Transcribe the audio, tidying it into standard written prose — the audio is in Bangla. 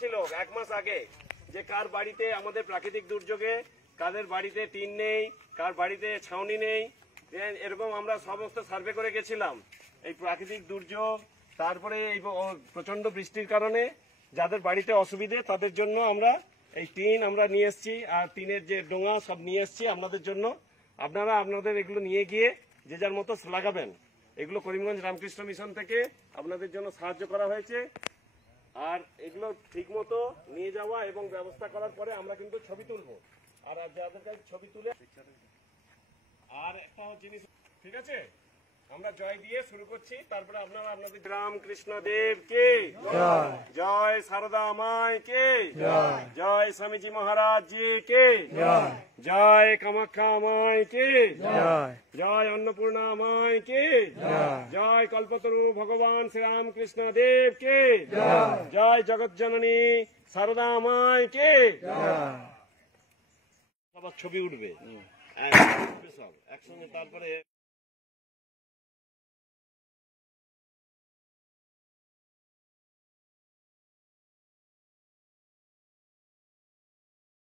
ছিল 1 মাস আগে যে কার বাড়িতে আমাদের প্রাকৃতিক দুর্যোগে কাদের বাড়িতে টিন নেই, কার বাড়িতে ছাউনি নেই, এরকম আমরা সমস্ত সার্ভে করে গেছিলাম। এই প্রাকৃতিক দুর্যোগ, তারপরে এই প্রচন্ড বৃষ্টির কারণে যাদের বাড়িতে অসুবিধে তাদের জন্য আমরা এই টিন আমরা নিয়ে এসেছি, আর টিনের যে ডোঙা সব নিয়ে এসেছি আপনাদের জন্য। আপনারা আপনাদের এগুলো নিয়ে গিয়ে যে যার মতো লাগাবেন। এগুলো করিমগঞ্জ রামকৃষ্ণ মিশন থেকে আপনাদের জন্য সাহায্য করা হয়েছে। আর এগুলো ঠিক মতো নিয়ে যাওয়া এবং ব্যবস্থা করার পরে আমরা কিন্তু ছবি তুলবো, আর যাদের কাছে ছবি তুলে আর একটা জিনিস, ঠিক আছে, আমরা জয় দিয়ে শুরু করছি, তারপরে আপনারা আপনাদের রামকৃষ্ণ দেব কে জয়, জয় সারদা মাই কে জয়, জয় স্বামীজি মহারাজ জি কে জয়, জয় কামাখ্যা মাই কে জয়, জয় অন্নপূর্ণা মাই কে জয়, জয় কল্পতরু ভগবান শ্রীরামকৃষ্ণ দেব কে জয়, জয় জগৎ জননী সারদা মাই কে জয়। সবার ছবি উঠবে একসঙ্গে, তারপরে